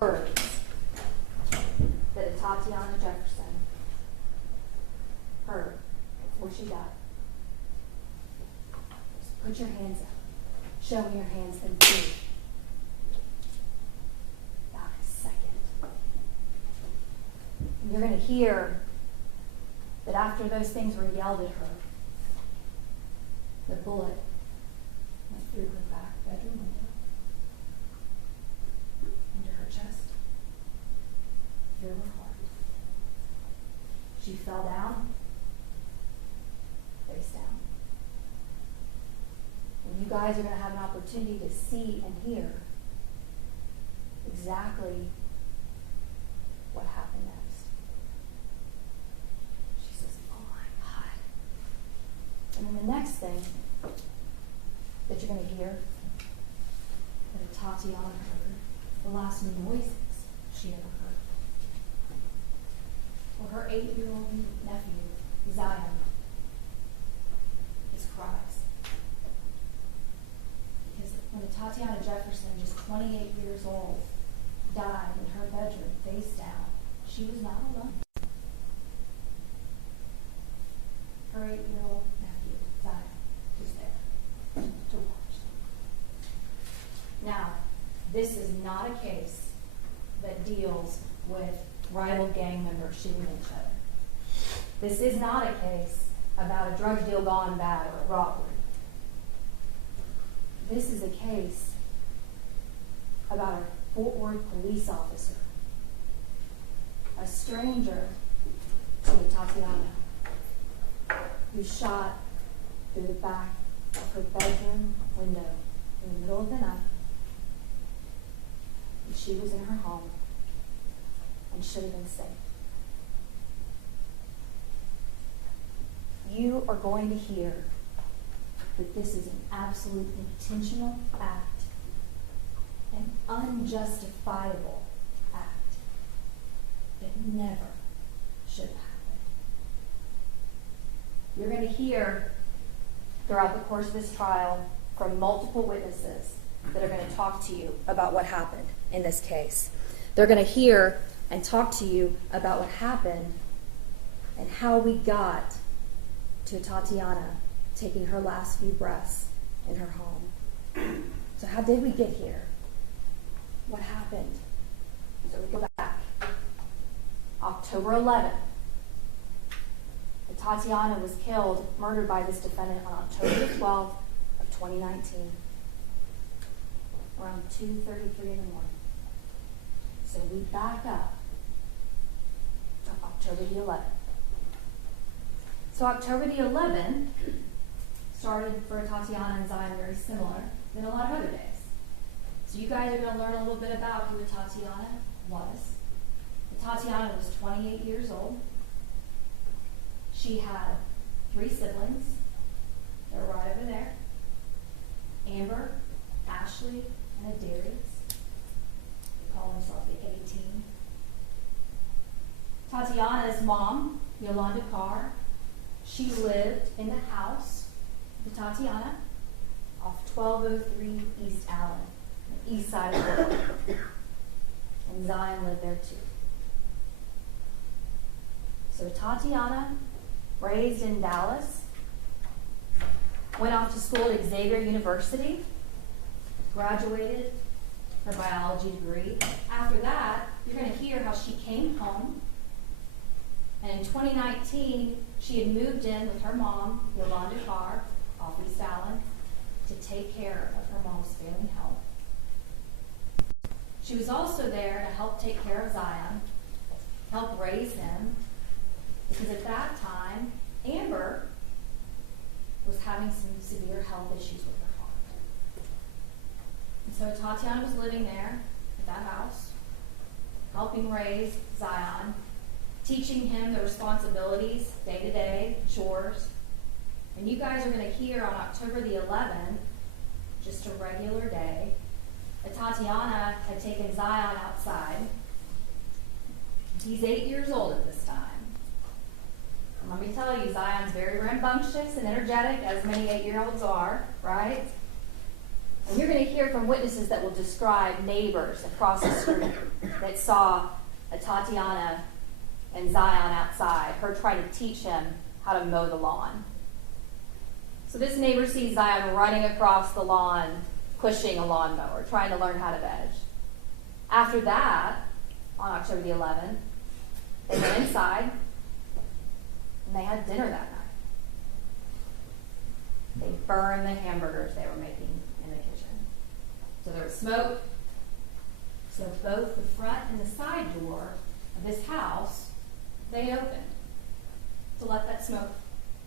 words that Atatiana Jefferson heard before she died. Just put your hands up. Show me your hands and breathe. About a second. And you're going to hear that after those things were yelled at her, the bullet went through her back bedroom window, into her chest, through her heart. She fell down, face down. And you guys are going to have an opportunity to see and hear exactly what happened next. She says, "Oh my God." And then the next thing that you're going to hear that Atatiana heard, the last noises she ever heard, were her 8-year-old nephew, Zion, his cries. Because when Atatiana Jefferson, just 28 years old, died in her bedroom, face down, she was not alone. Her 8-year-old nephew, Zion, was there to watch. Now, this is not a case that deals with rival gang members shooting each other. This is not a case about a drug deal gone bad or a robbery. This is a case about a Fort Worth police officer, a stranger to Atatiana, who shot through the back of her bedroom window in the middle of the night. And she was in her home and should have been safe. You are going to hear that this is an absolute intentional act, an unjustifiable act that never should have happened. You're going to hear throughout the course of this trial from multiple witnesses that are going to talk to you about what happened in this case. They're going to hear and talk to you about what happened and how we got to Atatiana taking her last few breaths in her home. So how did we get here? What happened? So we go back. October 11th. Atatiana was killed, murdered by this defendant on October 12th of 2019, around 2:33 in the morning. So we back up to October the 11th. So October the 11th started for Atatiana and Zion very similar than a lot of other days. So you guys are going to learn a little bit about who Atatiana was. Atatiana was 28 years old. She had 3 siblings. They're right over there. Amber, Ashley, and Adarius. They call themselves the A-Team. Tatiana's mom, Yolanda Carr, she lived in the house with Atatiana off 1203 East Allen, the east side of the world. And Zion lived there too. So Atatiana, raised in Dallas, went off to school at Xavier University, graduated her biology degree. After that, you're going to hear how she came home. And in 2019, she had moved in with her mom, Yolanda Carr, off East Allen, to take care of her mom's failing health. She was also there to help take care of Zion, help raise him, because at that time, Amber was having some severe health issues with her heart. And so Tatiana was living there at that house, helping raise Zion, teaching him the responsibilities, day-to-day, chores. And you guys are going to hear on October the 11th, just a regular day, that Tatiana had taken Zion outside. He's 8 years old at this time. And let me tell you, Zion's very rambunctious and energetic, as many 8-year-olds are, right? And you're going to hear from witnesses that will describe neighbors across the street that saw Atatiana and Zion outside, her trying to teach him how to mow the lawn. So this neighbor sees Zion running across the lawn, pushing a lawnmower, trying to learn how to veg. After that, on October the 11th, they went inside and they had dinner that night. They burned the hamburgers they were making in the kitchen. So there was smoke. So both the front and the side door of this house, they opened to let that smoke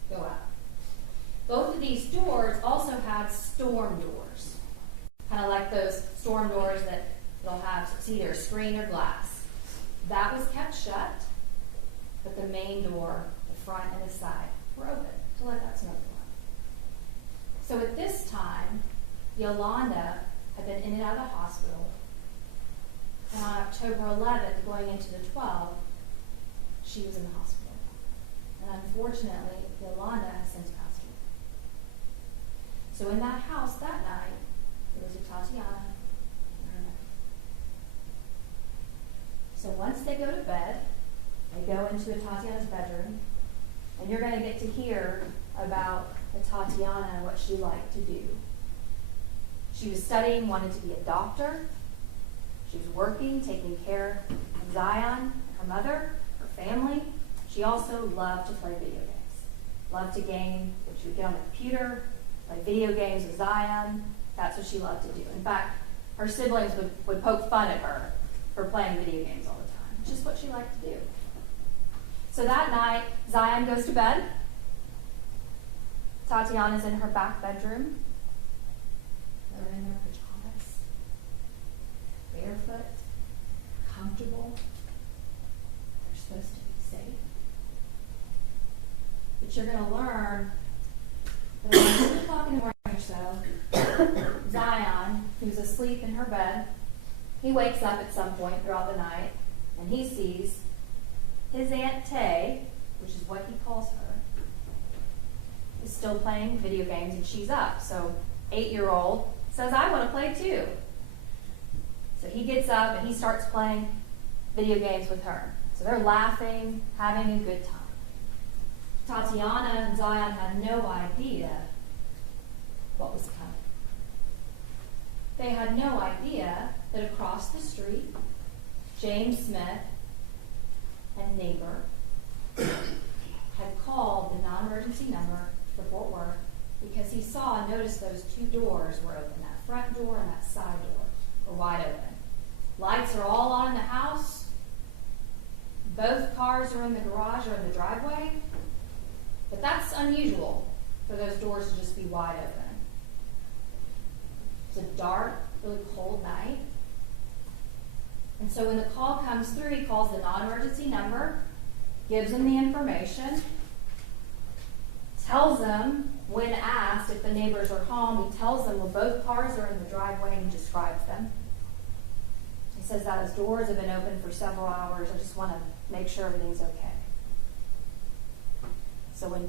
go out. Both of these doors also had storm doors, kind of like those storm doors that they'll have, it's either screen or glass. That was kept shut, but the main door, the front and the side, were open to let that smoke go out. So at this time, Yolanda had been in and out of the hospital, and on October 11th, going into the 12th, she was in the hospital. And unfortunately, Yolanda has since passed away. So in that house that night, there was Atatiana and her mother. So once they go to bed, they go into Atatiana's bedroom, and you're going to get to hear about Atatiana and what she liked to do. She was studying, wanted to be a doctor. She was working, taking care of Zion, her mother, her family. She also loved to play video games. Loved to game. She would get on the computer, play video games with Zion. That's what she loved to do. In fact, her siblings would poke fun at her for playing video games all the time. It's just what she liked to do. So that night, Zion goes to bed. Tatiana's in her back bedroom. They're in their pajamas, barefoot, comfortable. They're supposed to be safe. But you're going to learn that around 2 o'clock in the morning or so, Zion, who's asleep in her bed, he wakes up at some point throughout the night, and he sees his Aunt Tay, which is what he calls her, is still playing video games, and she's up. So 8-year-old says, I want to play too. So he gets up and he starts playing video games with her. So they're laughing, having a good time. Tatiana and Zion had no idea what was coming. They had no idea that across the street, James Smith, a neighbor, had called the non-emergency number for Fort Worth because he saw and noticed those 2 doors were open. That front door and that side door were wide open. Lights are all on in the house. Both cars are in the garage or in the driveway. But that's unusual for those doors to just be wide open. It's a dark, really cold night. And so when the call comes through, he calls the non-emergency number, gives them the information, tells them, when asked if the neighbors are home, he tells them, well, both cars are in the driveway, and he describes them. He says that his doors have been open for several hours. I just want to make sure everything's okay. So when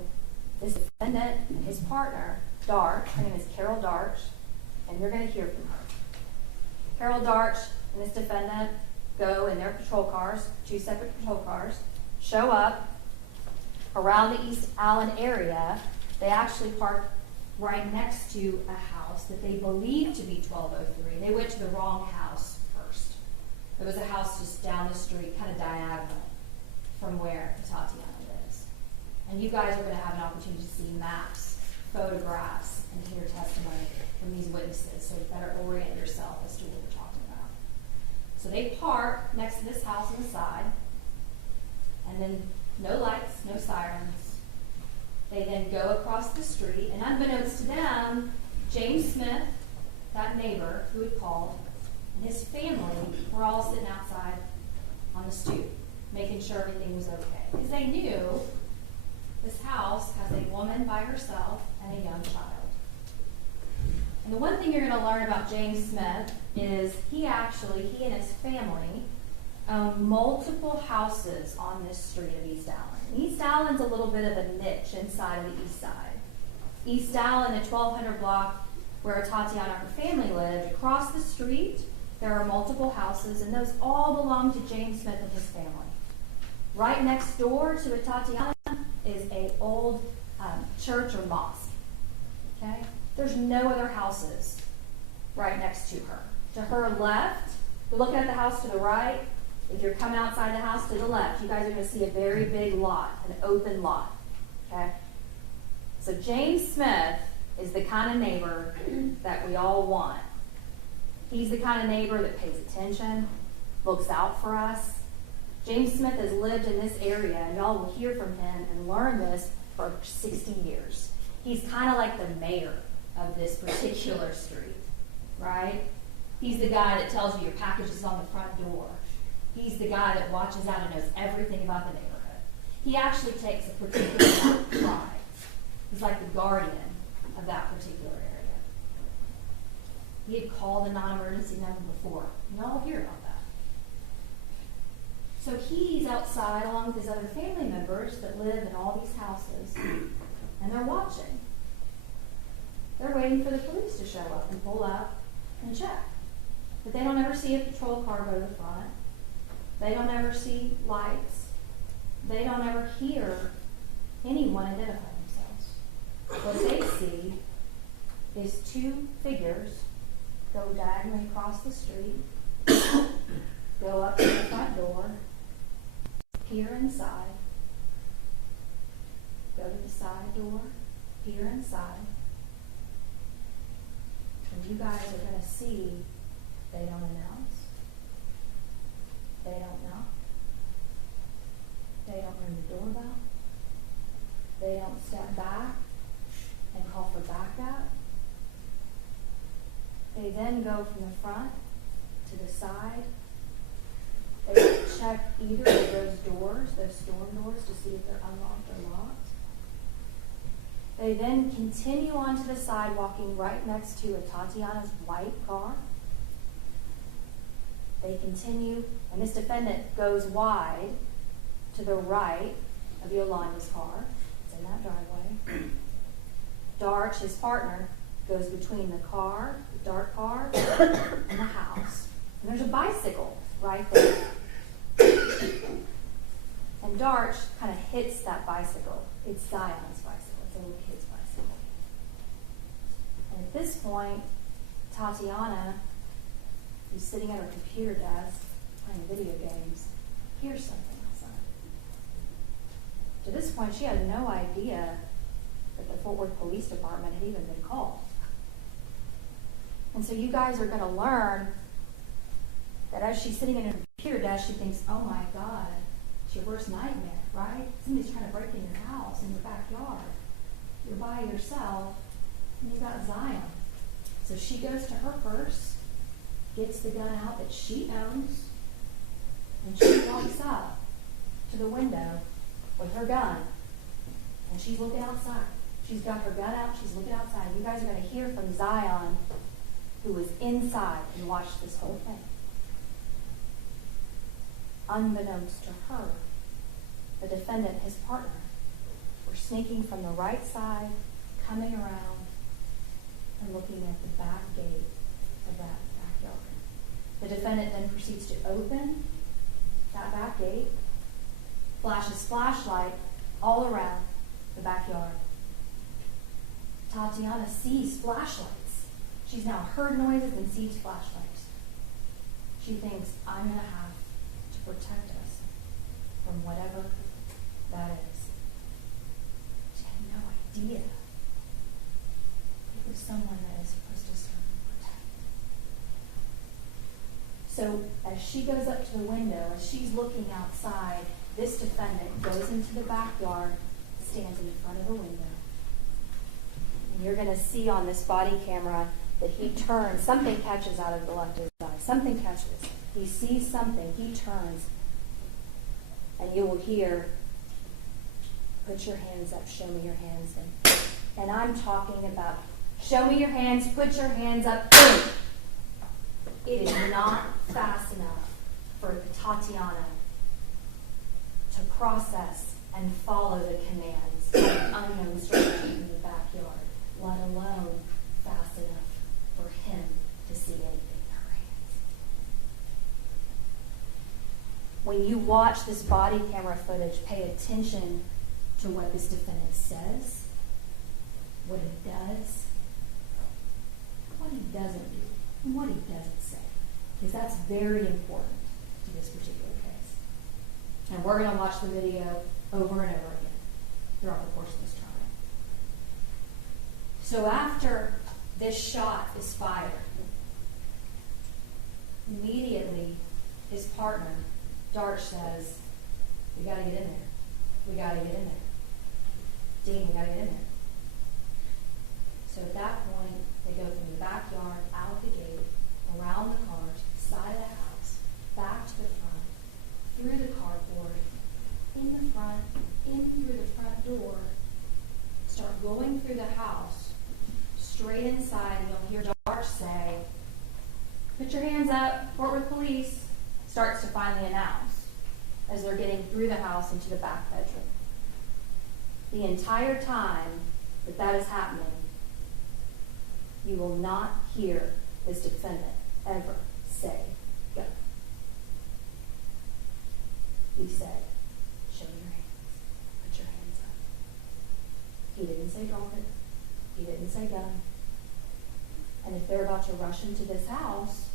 this defendant and his partner, Darch, her name is Carol Darch, and you're going to hear from her. Carol Darch and this defendant go in their patrol cars, 2 separate patrol cars, show up around the East Allen area. They actually park right next to a house that they believed to be 1203. They went to the wrong house first. There was a house just down the street, kind of diagonal from where Atatiana lives. And you guys are going to have an opportunity to see maps, photographs, and hear testimony from these witnesses, so you better orient yourself as to what we're talking about. So they park next to this house on the side, and then no lights, no sirens. They then go across the street, and unbeknownst to them, James Smith, that neighbor who had called, and his family were all sitting outside on the stoop, making sure everything was okay. Because they knew this house has a woman by herself and a young child. And the one thing you're going to learn about James Smith is he and his family own multiple houses on this street of East Allen. East Allen's a little bit of a niche inside of the east side. East Allen, the 1200 block, where Atatiana and her family lived. Across the street, there are multiple houses, and those all belong to James Smith and his family. Right next door to Atatiana is an old church or mosque. Okay? There's no other houses right next to her. To her left, you're looking at the house to the right. If you're coming outside the house to the left, you guys are going to see a very big lot, an open lot. Okay? So James Smith is the kind of neighbor that we all want. He's the kind of neighbor that pays attention, looks out for us. James Smith has lived in this area, and y'all will hear from him and learn this for 60 years. He's kind of like the mayor of this particular street, right? He's the guy that tells you your package is on the front door. He's the guy that watches out and knows everything about the neighborhood. He actually takes a particular amount of pride. He's like the guardian of that particular area. He had called a non-emergency number before. Y'all hear about that. So he's outside along with his other family members that live in all these houses, and they're watching. They're waiting for the police to show up and pull up and check. But they don't ever see a patrol car go to the front. They don't ever see lights. They don't ever hear anyone identify themselves. What they see is two figures go diagonally across the street, go up to the front door, peer inside, go to the side door, peer inside, and you guys are going to see they don't announce, they don't knock, they don't ring the doorbell, they don't step back and call for backup. They then go from the front to the side. They check either of those doors, those storm doors, to see if they're unlocked or locked. They then continue on to the side, walking right next to Atatiana's white car. They continue, and this defendant goes wide to the right of Yolanda's car. It's in that driveway. Darch, his partner, goes between the car, the dark car, and the house. And there's a bicycle right there. And Darch kind of hits that bicycle. It's Zion's bicycle. It's a little kid's bicycle. And at this point, Atatiana, who's sitting at her computer desk playing video games, hears something outside. To this point, she had no idea that the Fort Worth Police Department had even been called. And so you guys are going to learn that as she's sitting in her computer desk, she thinks, oh my God, it's your worst nightmare, right? Somebody's trying to break in your house, in your backyard. You're by yourself, and you've got Zion. So she goes to her purse, gets the gun out that she owns, and she walks up to the window with her gun, and she's looking outside. She's got her gun out, she's looking outside. You guys are going to hear from Zion, who was inside and watched this whole thing. Unbeknownst to her, the defendant, his partner, were sneaking from the right side, coming around, and looking at the back gate of that backyard. The defendant then proceeds to open that back gate, flashes flashlight all around the backyard. Atatiana sees flashlights. She's now heard noises and sees flashlights. She thinks, I'm going to have to protect us from whatever that is. She had no idea it was someone that is supposed to serve and protect. So as she goes up to the window, as she's looking outside, this defendant goes into the backyard, stands in front of the window. And you're going to see on this body camera that he turns. Something catches out of the left of his eye. Something catches. He sees something. He turns. And you will hear, put your hands up, show me your hands. And I'm talking about, show me your hands, put your hands up. Boom. It is not fast enough for Atatiana to process and follow the commands of an unknown stranger in the backyard, let alone fast enough to see anything in her hands. When you watch this body camera footage, pay attention to what this defendant says, what he does, what he doesn't do, and what he doesn't say. Because that's very important to this particular case. And we're going to watch the video over and over again throughout the course of this trial. So after this shot is fired, immediately his partner, Darch, says, "We got to get in there. We got to get in there. Dean, we got to get in there." So at that point, they go from the backyard, out the gate, around the cars, side of the house, back to the front, through the carport, in the front, in through the front door, start going through the house, straight inside, and you'll hear Darch say, "Put your hands up, Fort Worth Police," starts to finally announce as they're getting through the house into the back bedroom. The entire time that is happening, you will not hear this defendant ever say, "Go." He said, "Show your hands. Put your hands up." He didn't say drop it. He didn't say gun. And if they're about to rush into this house,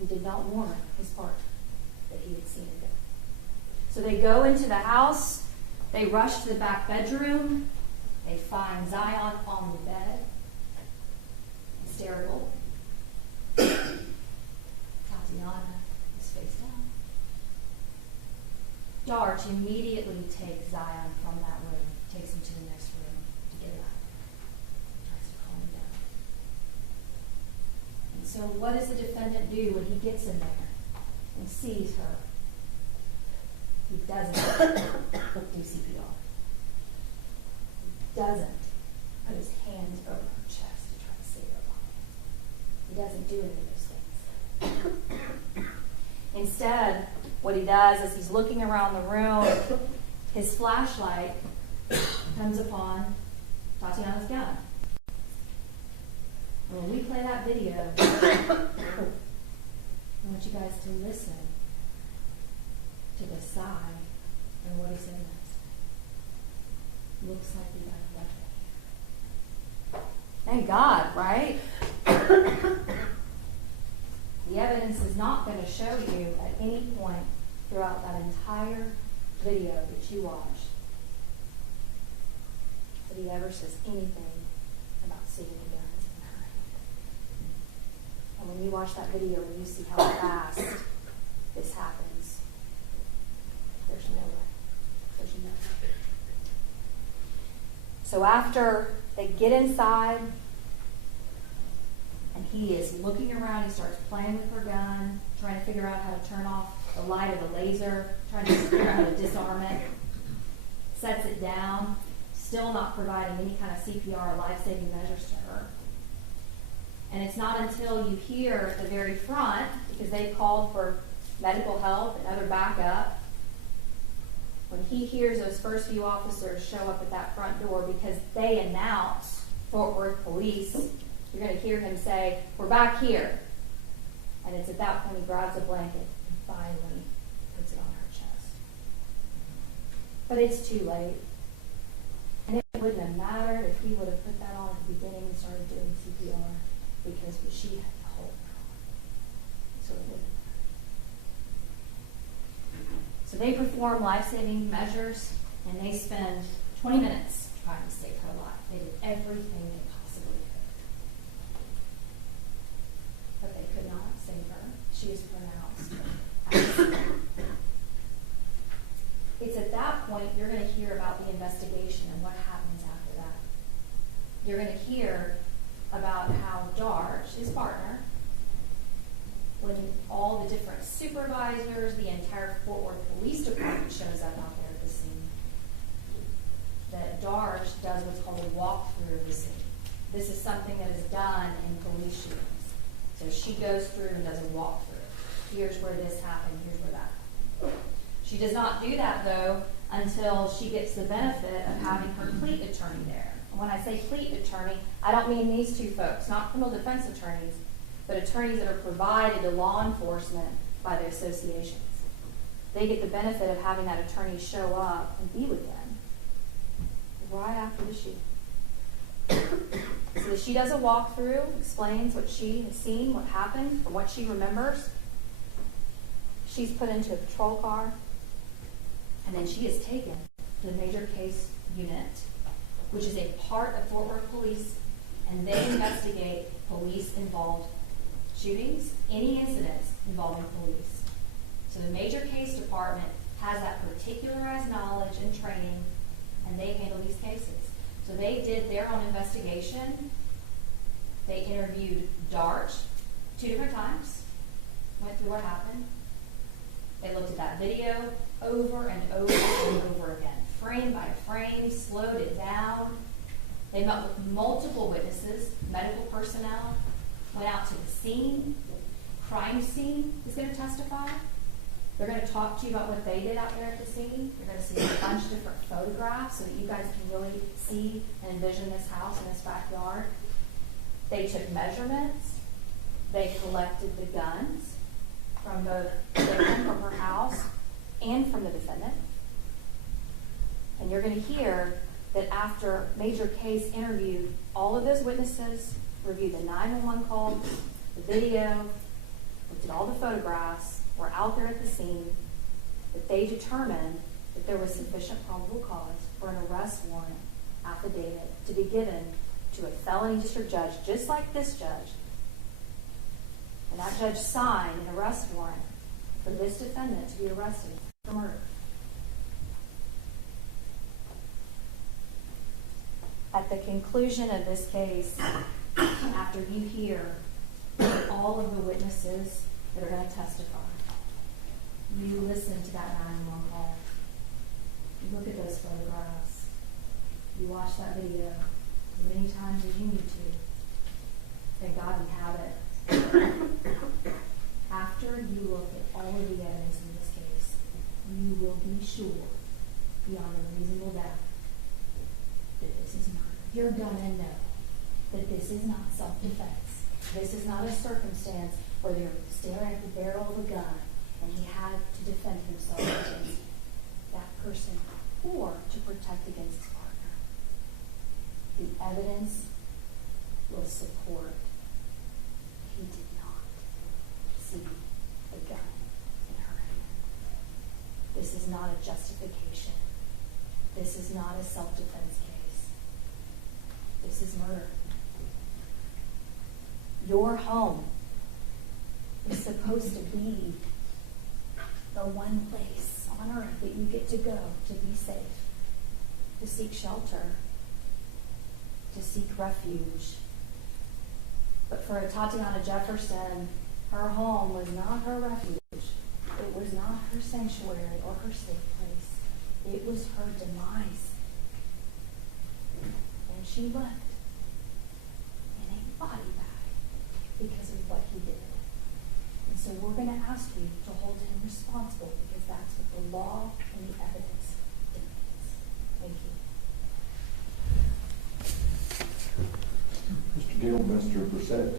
he did not warn his partner that he had seen a gun. So they go into the house. They rush to the back bedroom. They find Zion on the bed, hysterical. Tatiana is face down. Darch immediately takes Zion from that room, takes him to the next room to get him out. Tries to calm him down. And so what does the defendant do when he gets in there and sees her? He doesn't do CPR. He doesn't put his hands over her chest to try to save her life. He doesn't do any of those things. Instead, what he does is he's looking around the room. His flashlight comes upon Tatiana's gun. And when we play that video, I want you guys to listen to the sigh and what he said next. Looks like we got a weapon. Thank God, right? The evidence is not going to show you at any point throughout that entire video that you watched that he ever says anything about seeing the guns in her hand. And when you watch that video and you see how fast this happens, there's no way. There's no way. So after they get inside, and he is looking around, he starts playing with her gun, trying to figure out how to turn off the light of the laser, trying to figure out how to disarm it, sets it down, still not providing any kind of CPR or life-saving measures to her. And it's not until you hear at the very front, because they called for medical help and other backup, when he hears those first few officers show up at that front door because they announce Fort Worth Police, you're going to hear him say, "We're back here." And it's at that point he grabs a blanket and finally puts it on her chest. But it's too late. And it wouldn't have mattered if he would have put that on at the beginning and started doing CPR, because she had the whole on. So it wouldn't matter. So they perform life-saving measures, and they spend 20 minutes trying to save her life. They did everything they possibly could. But they could not save her. She is pronounced. It's at that point you're going to hear about the investigation and what happens after that. You're going to hear about how Darch, his partner, when all the different supervisors, the entire Fort Worth Police Department shows up out there at the scene, that Darch does what's called a walkthrough of the scene. This is something that is done in police shootings. So she goes through and does a walkthrough. Here's where this happened, here's where that happened. She does not do that, though, until she gets the benefit of having her plea attorney there. And when I say plea attorney, I don't mean these two folks, not criminal defense attorneys. but attorneys that are provided to law enforcement by the associations. They get the benefit of having that attorney show up and be with them right after the shoot. So she does a walkthrough, explains what she has seen, what happened, from what she remembers. She's put into a patrol car, and then she is taken to the major case unit, which is a part of Fort Worth Police, and they investigate police-involved shootings, any incidents involving police. So the major case department has that particularized knowledge and training, and they handle these cases. So they did their own investigation. They interviewed Dart 2 different times, went through what happened. They looked at that video over and over and over again, frame by frame, slowed it down. They met with multiple witnesses, medical personnel, went out to the scene. Crime scene is going to testify. They're going to talk to you about what they did out there at the scene. You're going to see a bunch of different photographs so that you guys can really see and envision this house and this backyard. They took measurements. They collected the guns from both the victim from her house and from the defendant. And you're going to hear that after Major Case interviewed all of those witnesses, reviewed the 911 calls, the video, looked at all the photographs, were out there at the scene, that they determined that there was sufficient probable cause for an arrest warrant affidavit to be given to a felony district judge, just like this judge. And that judge signed an arrest warrant for this defendant to be arrested for murder. At the conclusion of this case, after you hear all of the witnesses that are going to testify, you listen to that 911 call. You look at those photographs. You watch that video as many times as you need to. Thank God we have it. After you look at all of the evidence in this case, you will be sure, beyond a reasonable doubt, that this is murder. You're going to know that this is not self-defense. This is not a circumstance where they're staring at the barrel of a gun and he had to defend himself against that person or to protect against his partner. The evidence will support he did not see the gun in her hand. This is not a justification. This is not a self-defense case. This is murder. Your home is supposed to be the one place on earth that you get to go to be safe, to seek shelter, to seek refuge. But for Atatiana Jefferson, her home was not her refuge. It was not her sanctuary or her safe place. It was her demise. And she left in a body bag because of what he did. And so we're going to ask you to hold him responsible because that's what the law and the evidence demands. Thank you. Mr. Gill, Mr. Brissett.